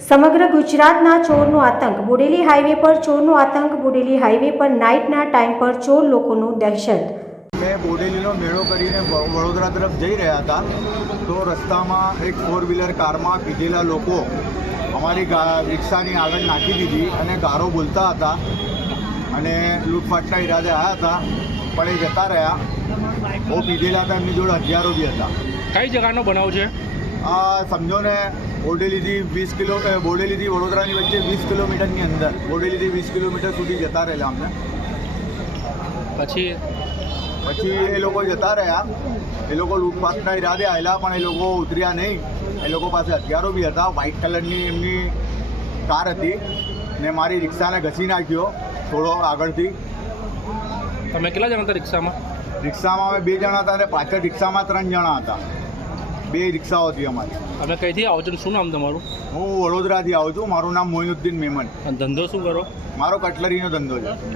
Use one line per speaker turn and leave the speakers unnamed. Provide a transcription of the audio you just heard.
સમગ્ર ગુજરાતના ચોરનો આતંક. બોડેલી હાઈવે પર ચોરનો આતંક. બોડેલી હાઈવે પર નાઇટના ટાઈમ પર ચોર લોકોનું દહેશત.
મેં બોડેલીનો મેળો કરીને વડોદરા તરફ જઈ રહ્યા હતા તો રસ્તામાં એક 4 વ્હીલર કારમાં પીધેલા લોકો અમારી રિક્ષાની આગળ નાખી દીધી અને ગારો બોલતા હતા અને લૂંટફાટના ઈરાદે આવ્યા હતા, પણ એ જતા રહ્યા. બહુ પીધેલા હતા, એમની જોડે હથિયારો બી હતા.
કઈ જગાનો બનાવ છે?
સમજો ને બોડેલીથી વડોદરાની વચ્ચે 20 કિલોમીટરની અંદર, બોડેલીથી 20 કિલોમીટર સુધી જતા રહેલા અમને.
પછી
એ લોકો જતા રહ્યા. એ લોકો લૂંટફાટના ઈરાદે આવેલા, પણ એ લોકો ઉતર્યા નહીં. એ લોકો પાસે હથિયારો બી હતા. વ્હાઇટ કલરની એમની કાર હતી ને મારી રિક્ષાને ઘસી નાખ્યો થોડો આગળથી.
તમે કેટલા જણા હતા રિક્ષામાં?
રિક્ષામાં અમે 2 જણા હતા અને પાછળ રિક્ષામાં 3 જણા હતા. 2 રિક્ષાઓ હતી અમારી.
તમે કઈથી આવો છો? શું નામ તમારું?
હું વડોદરાથી આવું છું. મારું નામ મોઇનુદ્દીન મેમન.
અને ધંધો શું કરો?
મારો કટલરીનો ધંધો છે.